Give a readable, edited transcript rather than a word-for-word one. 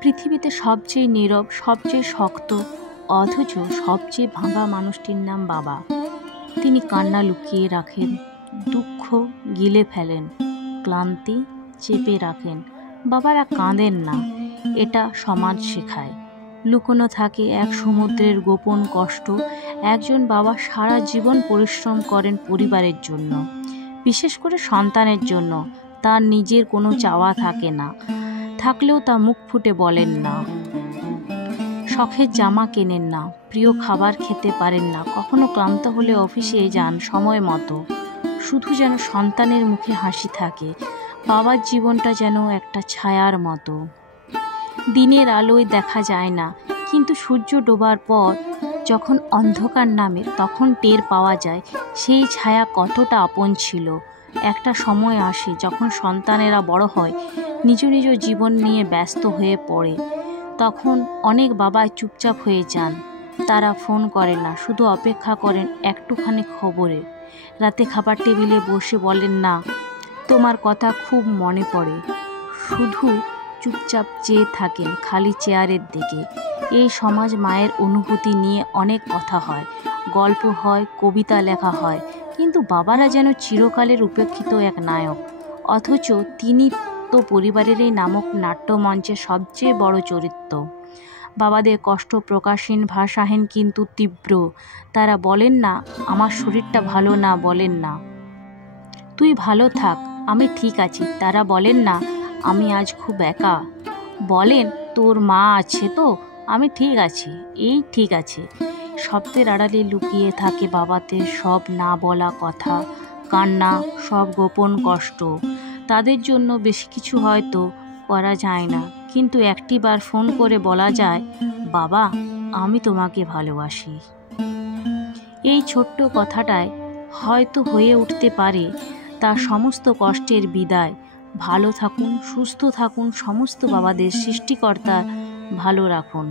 পৃথিবীতে সবচেয়ে নীরব, সবচেয়ে শক্ত, অথচ সবচেয়ে ভাঙা মানুষটির নাম বাবা। তিনি কান্না লুকিয়ে রাখেন, দুঃখ গিলে ফেলেন, ক্লান্তি চেপে রাখেন। বাবারা কাঁদেন না, এটা সমাজ শেখায়। লুকোনো থাকে এক সমুদ্রের গোপন কষ্ট। একজন বাবা সারা জীবন পরিশ্রম করেন পরিবারের জন্য, বিশেষ করে সন্তানের জন্য। তার নিজের কোনো চাওয়া থাকে না, থাকলেও তা মুখ ফুটে বলেন না। শখের জামা কেনেন না, প্রিয় খাবার খেতে পারেন না, কখনো ক্লান্ত হলে অফিসে যান সময় মতো, শুধু যেন সন্তানের মুখে হাসি থাকে। বাবার জীবনটা যেন একটা ছায়ার মতো। দিনের আলোয় দেখা যায় না, কিন্তু সূর্য ডোবার পর যখন অন্ধকার নামে তখন টের পাওয়া যায় সেই ছায়া কতটা আপন ছিল। একটা সময় আসে যখন সন্তানেরা বড় হয়, নিজ নিজ জীবন নিয়ে ব্যস্ত হয়ে পড়ে। তখন অনেক বাবাই চুপচাপ হয়ে যান। তারা ফোন করেন না, শুধু অপেক্ষা করেন একটুখানি খবরে। রাতে খাবার টেবিলে বসে বলেন না, তোমার কথা খুব মনে পড়ে। শুধু চুপচাপ চেয়ে থাকেন খালি চেয়ারের দিকে। এই সমাজ মায়ের অনুভূতি নিয়ে অনেক কথা হয়, গল্প হয়, কবিতা লেখা হয়, কিন্তু বাবারা যেন চিরকালের উপেক্ষিত এক নায়ক। অথচ তিনি তো পরিবারের এই নামক নাট্যমঞ্চের সবচেয়ে বড় চরিত্র। বাবাদের কষ্ট প্রকাশহীন, ভাষাহীন, কিন্তু তীব্র। তারা বলেন না আমার শরীরটা ভালো না, বলেন না তুই ভালো থাক, আমি ঠিক আছি। তারা বলেন না আমি আজ খুব একা, বলেন তোর মা আছে তো, আমি ঠিক আছি, এই ঠিক আছে। শব্দের আড়ালে লুকিয়ে থাকে বাবাদের সব না বলা কথা, কান্না, সব গোপন কষ্ট। তাদের জন্য বেশি কিছু হয়তো করা যায় না, কিন্তু একটিবার ফোন করে বলা যায়, বাবা আমি তোমাকে ভালোবাসি। এই ছোট্ট কথাটায় হয়তো হয়ে উঠতে পারে তার সমস্ত কষ্টের বিদায়। ভালো থাকুন, সুস্থ থাকুন, সমস্ত বাবাদের সৃষ্টিকর্তা ভালো রাখুন।